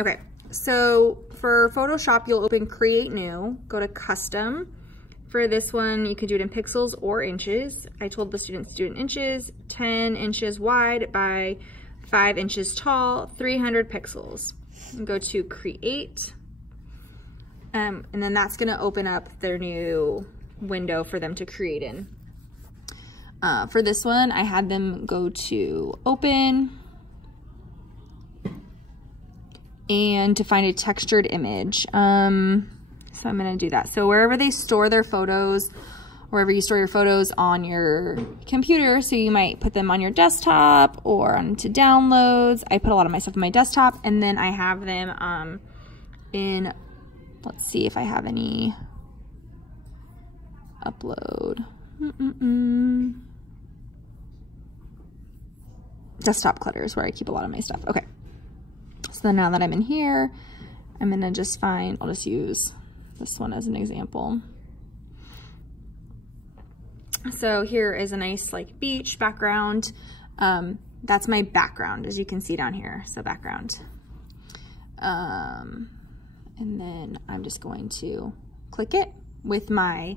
Okay, so for Photoshop, you'll open Create New, go to Custom. For this one, you can do it in pixels or inches. I told the students to do it in inches, 10 inches wide by 5 inches tall, 300 pixels. And go to Create, and then that's gonna open up their new window for them to create in. For this one, I had them go to Open, and to find a textured image. So I'm gonna do that. So wherever they store their photos, wherever you store your photos on your computer, so you might put them on your desktop or onto downloads. I put a lot of my stuff on my desktop, and then I have them in, let's see if I have any upload. Desktop clutter is where I keep a lot of my stuff. Okay. So then now that I'm in here, I'm gonna just find, I'll just use this one as an example. So here is a nice like beach background. That's my background, as you can see down here, so background. And then I'm just going to click it with my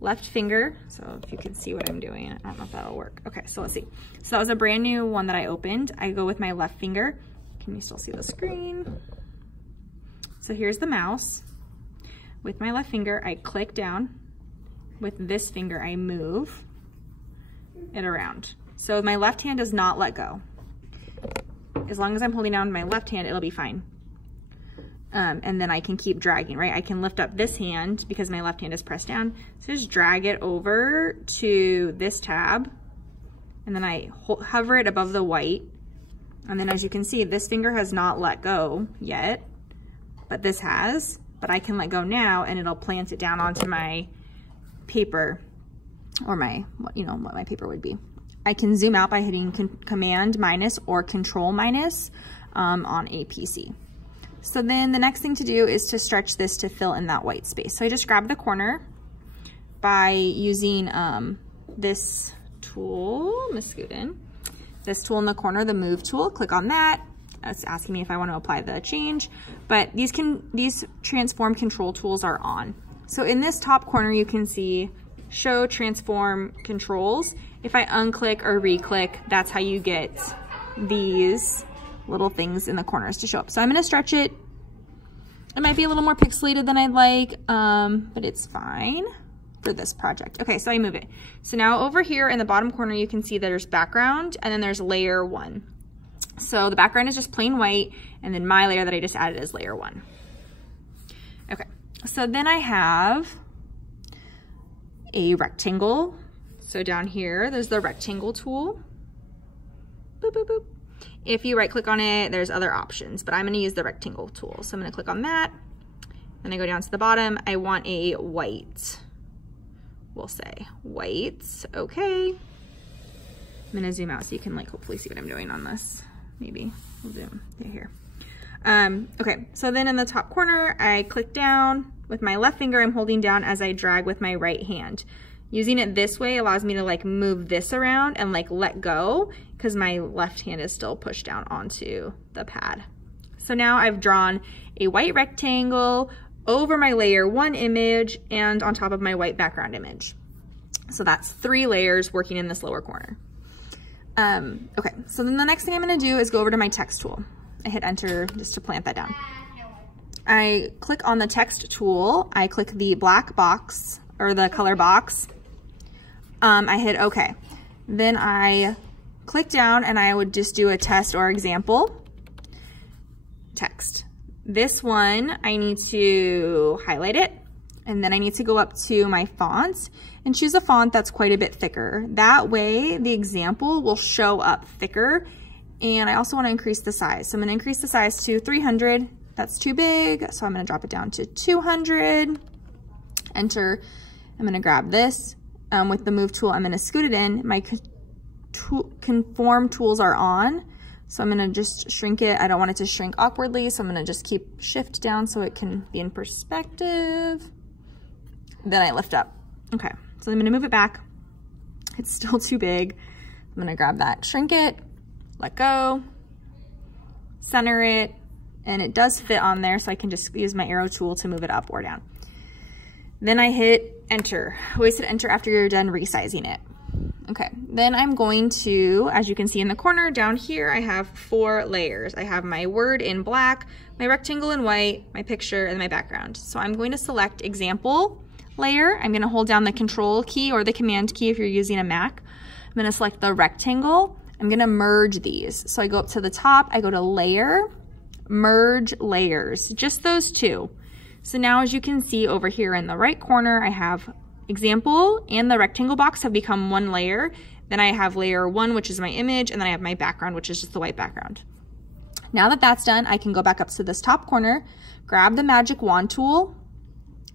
left finger. So if you can see what I'm doing, I don't know if that'll work. Okay, so let's see. So that was a brand new one that I opened. I go with my left finger. Can you still see the screen? So here's the mouse. With my left finger, I click down. With this finger, I move it around. So my left hand does not let go. As long as I'm holding down my left hand, it'll be fine. And then I can keep dragging, right? I can lift up this hand because my left hand is pressed down. So just drag it over to this tab, and then I hover it above the white. And then as you can see, this finger has not let go yet, but this has. But I can let go now, and it'll plant it down onto my paper, or my, you know, what my paper would be. I can zoom out by hitting Command minus or Control minus on a PC. So then the next thing to do is to stretch this to fill in that white space. So I just grab the corner by using this tool, Miss Scootin, this tool in the corner, the Move tool. Click on that. It's asking me if I want to apply the change, but these transform control tools are on. So in this top corner, you can see Show Transform Controls. If I unclick or re-click, that's how you get these little things in the corners to show up. So I'm gonna stretch it. It might be a little more pixelated than I'd like, but it's fine for this project. Okay, so I move it. So now over here in the bottom corner, you can see that there's background, and then there's layer 1. So the background is just plain white, and then my layer that I just added is layer 1. Okay, so then I have a rectangle. So down here, there's the rectangle tool. Boop, boop, boop. If you right click on it, there's other options, but I'm gonna use the rectangle tool. So I'm gonna click on that, then I go down to the bottom. I want a white, we'll say white, okay. I'm gonna zoom out so you can like hopefully see what I'm doing on this. Maybe we'll zoom here. Okay, so then in the top corner, I click down. With my left finger, I'm holding down as I drag with my right hand. Using it this way allows me to like move this around and like let go because my left hand is still pushed down onto the pad. So now I've drawn a white rectangle over my layer 1 image and on top of my white background image. So that's 3 layers working in this lower corner. Okay, so then the next thing I'm gonna do is go over to my text tool. I hit enter just to plant that down. I click on the text tool. I click the black box or the color box. I hit okay. Then I click down and I would just do a test or example text. This one, I need to highlight it, and then I need to go up to my fonts and choose a font that's quite a bit thicker. That way the example will show up thicker. And I also want to increase the size. So I'm going to increase the size to 300. That's too big, so I'm going to drop it down to 200. Enter. I'm going to grab this. With the Move tool, I'm going to scoot it in. My conform tools are on, so I'm going to just shrink it. I don't want it to shrink awkwardly, so I'm going to just keep shift down so it can be in perspective. Then I lift up. Okay, so I'm going to move it back. It's still too big. I'm going to grab that, shrink it, let go, center it, and it does fit on there, so I can just use my arrow tool to move it up or down. Then I hit enter. Always hit enter after you're done resizing it. Okay, then I'm going to, as you can see in the corner down here, I have 4 layers. I have my word in black, my rectangle in white, my picture, and my background. So I'm going to select example layer. I'm gonna hold down the control key or the command key if you're using a Mac. I'm gonna select the rectangle. I'm gonna merge these. So I go up to the top, I go to layer, merge layers, just those 2. So now as you can see over here in the right corner, I have example and the rectangle box have become 1 layer. Then I have layer 1, which is my image, and then I have my background, which is just the white background. Now that that's done, I can go back up to this top corner, grab the magic wand tool,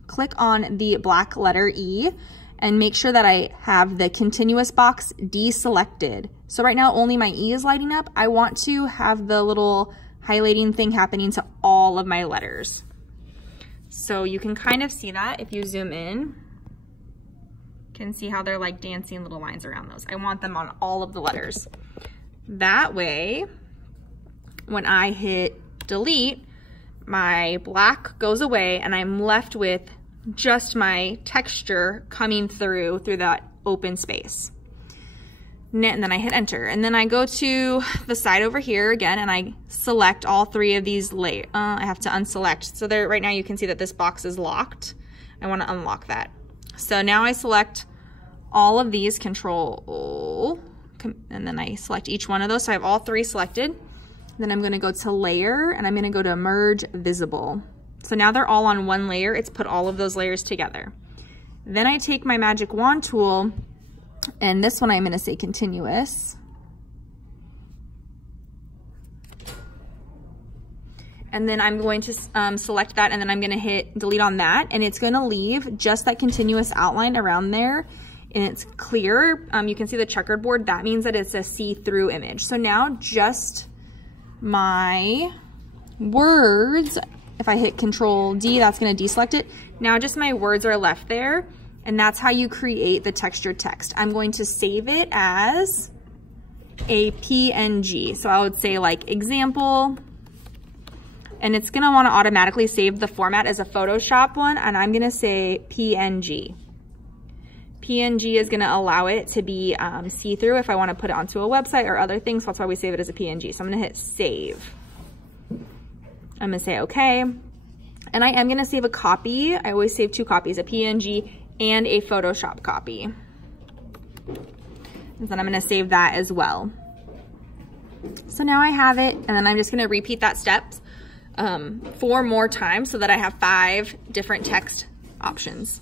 click on the black letter E, and make sure that I have the continuous box deselected. So right now only my E is lighting up. I want to have the little highlighting thing happening to all of my letters. So you can kind of see that if you zoom in. Can see how they're like dancing little lines around those. I want them on all of the letters. That way, when I hit delete, my black goes away and I'm left with just my texture coming through that open space. And then I hit enter. And then I go to the side over here again and I select all 3 of these layers. I have to unselect. So there, right now you can see that this box is locked. I want to unlock that. So now I select all of these, control, and then I select each one of those. So I have all 3 selected. Then I'm gonna go to layer and I'm gonna go to merge visible. So now they're all on 1 layer. It's put all of those layers together. Then I take my magic wand tool, and this one I'm gonna say continuous. And then I'm going to select that, and then I'm gonna hit delete on that, and it's gonna leave just that continuous outline around there, and it's clear. You can see the checkered board. That means that it's a see-through image. So now just my words, if I hit Control D, that's gonna deselect it. Now just my words are left there, and that's how you create the textured text. I'm going to save it as a PNG. So I would say like example, and it's gonna wanna automatically save the format as a Photoshop one, and I'm gonna say PNG. PNG is gonna allow it to be see-through if I wanna put it onto a website or other things, so that's why we save it as a PNG. So I'm gonna hit save. I'm gonna say okay. And I am gonna save a copy. I always save 2 copies, a PNG and a Photoshop copy. And then I'm gonna save that as well. So now I have it, and then I'm just gonna repeat that steps 4 more times so that I have 5 different text options.